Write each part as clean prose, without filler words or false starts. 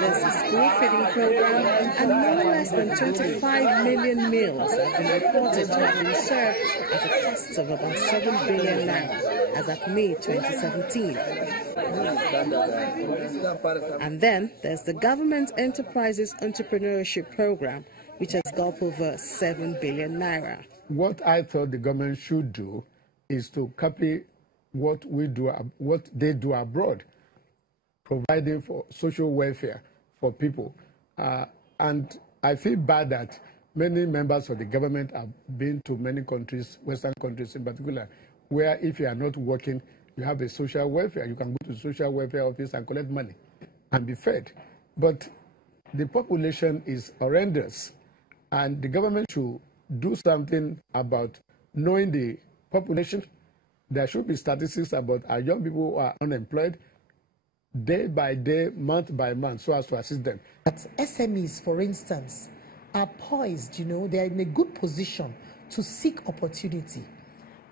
There's a school feeding program, and no less than 25 million meals have been reported to have been served at a cost of about 7 billion naira as at May 2017. And then there's the Government Enterprises Entrepreneurship Program, which has got over 7 billion naira. What I thought the government should do is to copy what they do abroad, providing for social welfare for people. And I feel bad that many members of the government have been to many countries, Western countries in particular, where if you are not working, you have a social welfare. You can go to the social welfare office and collect money and be fed. But the population is horrendous, and the government should do something about knowing the population. There should be statistics about our young people who are unemployed day by day, month by month, so as to assist them. But SMEs, for instance, are poised, they're in a good position to seek opportunity,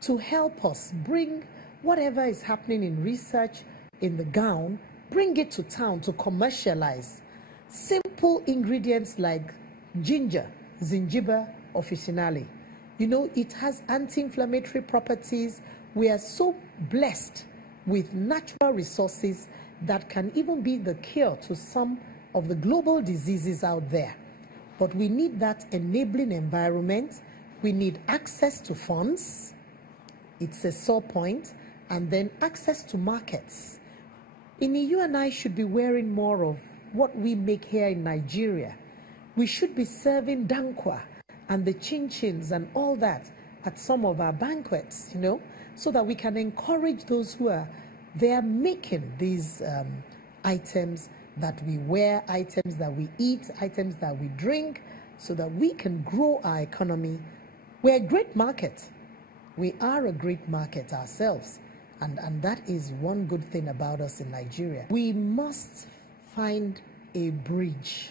to help us bring whatever is happening in research in the gown, bring it to town to commercialize. Simple ingredients like ginger, Zingiber officinale. It has anti-inflammatory properties. We are so blessed with natural resources that can even be the cure to some of the global diseases out there. But we need that enabling environment. We need access to funds. It's a sore point. And then access to markets. You and I should be wearing more of what we make here in Nigeria. We should be serving dankwa and the chin-chins and all that at some of our banquets, so that we can encourage those who are there making these items that we wear, items that we eat, items that we drink, so that we can grow our economy. We're a great market. We are a great market ourselves. And that is one good thing about us in Nigeria. We must find a bridge,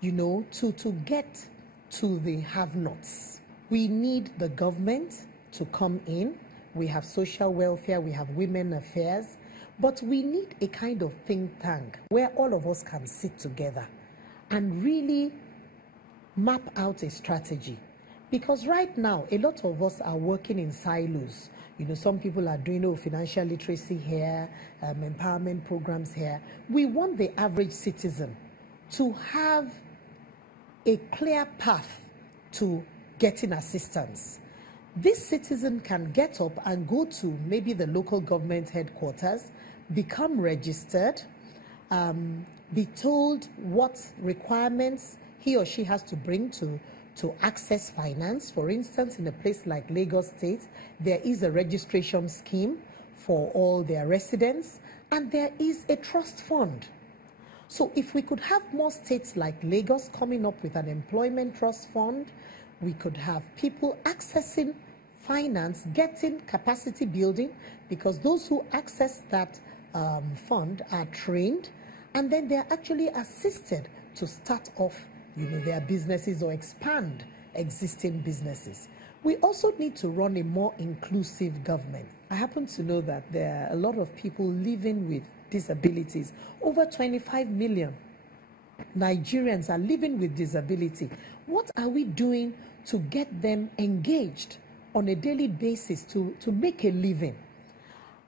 to get to the have-nots. We need the government to come in. We have social welfare, we have women affairs, but we need a kind of think tank where all of us can sit together and really map out a strategy. Because right now, a lot of us are working in silos. Some people are doing financial literacy here, empowerment programs here. We want the average citizen to have a clear path to getting assistance. This citizen can get up and go to maybe the local government headquarters, become registered, be told what requirements he or she has to bring to access finance. For instance, in a place like Lagos State, there is a registration scheme for all their residents, and there is a trust fund. So if we could have more states like Lagos coming up with an employment trust fund, we could have people accessing finance, getting capacity building, because those who access that fund are trained, and then they're actually assisted to start off their businesses or expand existing businesses. We also need to run a more inclusive government. I happen to know that there are a lot of people living with disabilities. Over 25 million Nigerians are living with disability. What are we doing to get them engaged on a daily basis to make a living?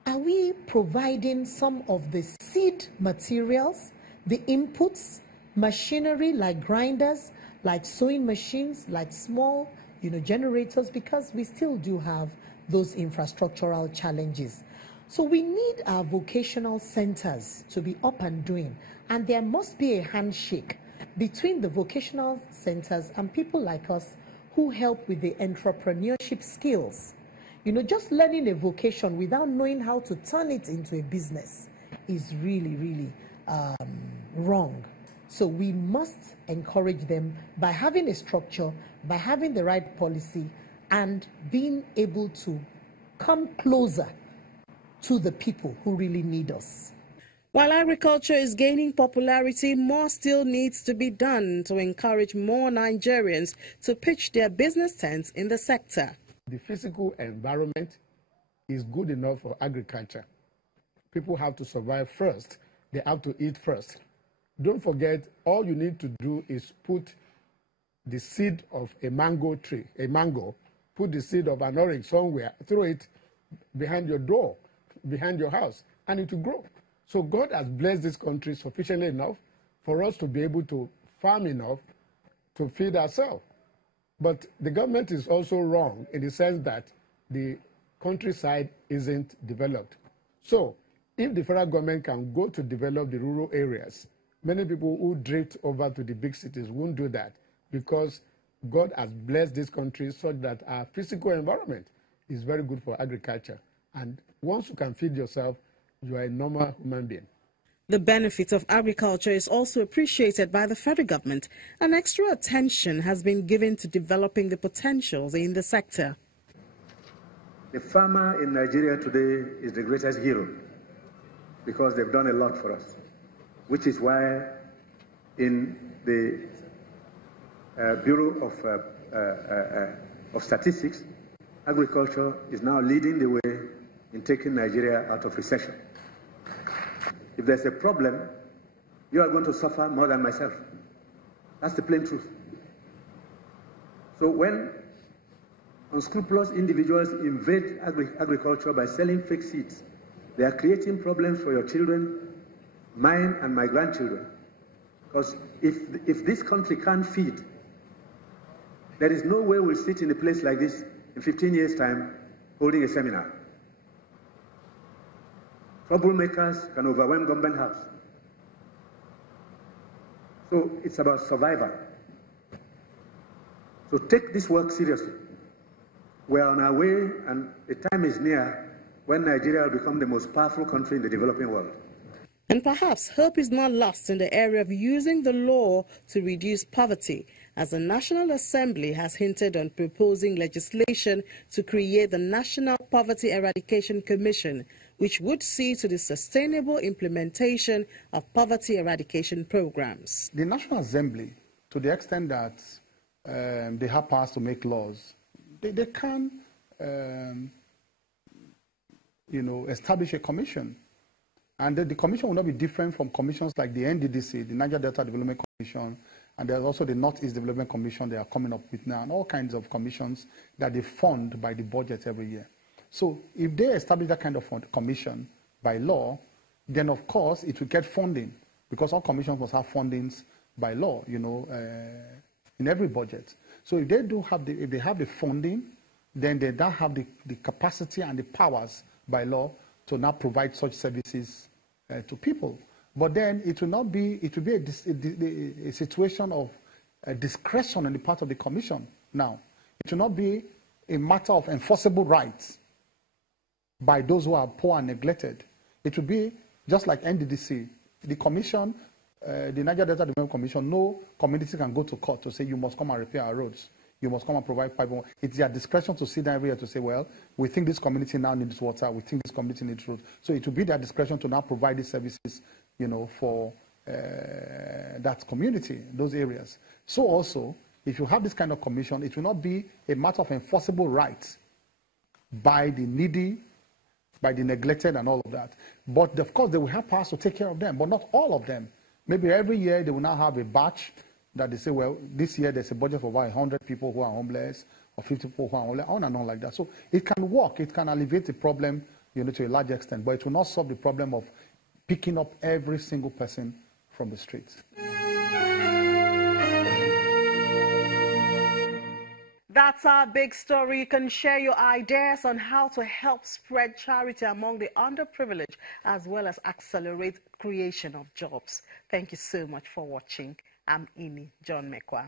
Are we providing some of the seed materials, the inputs, machinery like grinders, like sewing machines, like small, generators, because we still do have those infrastructural challenges. So we need our vocational centers to be up and doing, and there must be a handshake between the vocational centers and people like us who help with the entrepreneurship skills. Just learning a vocation without knowing how to turn it into a business is really, really wrong. So we must encourage them by having a structure, by having the right policy, and being able to come closer to the people who really need us. While agriculture is gaining popularity, more still needs to be done to encourage more Nigerians to pitch their business tents in the sector. The physical environment is good enough for agriculture. People have to survive first. They have to eat first. don't forget, all you need to do is put the seed of a mango tree, put the seed of an orange somewhere, throw it behind your door, behind your house, and it will grow. So God has blessed this country sufficiently enough for us to be able to farm enough to feed ourselves. But the government is also wrong in the sense that the countryside isn't developed. So if the federal government can go to develop the rural areas, many people who drift over to the big cities won't do that, because God has blessed this country such that our physical environment is very good for agriculture. And once you can feed yourself, you are a normal human being. The benefit of agriculture is also appreciated by the federal government, and extra attention has been given to developing the potentials in the sector. The farmer in Nigeria today is the greatest hero because they've done a lot for us, which is why in the Bureau of Statistics, agriculture is now leading the way in taking Nigeria out of recession. If there's a problem, you are going to suffer more than myself. That's the plain truth. So when unscrupulous individuals invade agriculture by selling fake seeds, they are creating problems for your children, mine and my grandchildren. Because if this country can't feed, there is no way we'll sit in a place like this in 15 years' time holding a seminar. Troublemakers can overwhelm government house. So it's about survival. So take this work seriously. We're on our way, and the time is near when Nigeria will become the most powerful country in the developing world. And perhaps hope is not lost in the area of using the law to reduce poverty, as the National Assembly has hinted on proposing legislation to create the National Poverty Eradication Commission, which would see to the sustainable implementation of poverty eradication programs. The National Assembly, to the extent that they have powers to make laws, they can, establish a commission. And the commission will not be different from commissions like the NDDC, the Niger Delta Development Commission, and there's also the Northeast Development Commission they are coming up with now, and all kinds of commissions that they fund by the budget every year. So if they establish that kind of commission by law, then of course it will get funding, because all commissions must have fundings by law, in every budget. So if they do have if they have the funding, then they don't have the capacity and the powers by law to now provide such services to people. But then it will not be, it will be a situation of discretion on the part of the commission. Now, it will not be a matter of enforceable rights by those who are poor and neglected. It will be just like NDDC. The commission, the Niger Delta Development Commission, no community can go to court to say you must come and repair our roads. You must come and provide pipe. It's their discretion to sit down every year to say, well, we think this community now needs water. We think this community needs roads. So it will be their discretion to now provide these services, for that community, those areas. So also, if you have this kind of commission, it will not be a matter of enforceable rights by the needy, by the neglected and all of that. But of course, they will have powers to take care of them, but not all of them. Maybe every year they will now have a batch that they say, well, this year there's a budget for about 100 people who are homeless, or 50 people who are homeless, on and on like that. So it can work, it can alleviate the problem, to a large extent, but it will not solve the problem of picking up every single person from the streets. That's our big story. You can share your ideas on how to help spread charity among the underprivileged, as well as accelerate creation of jobs. Thank you so much for watching. I'm Ini John Mekwa.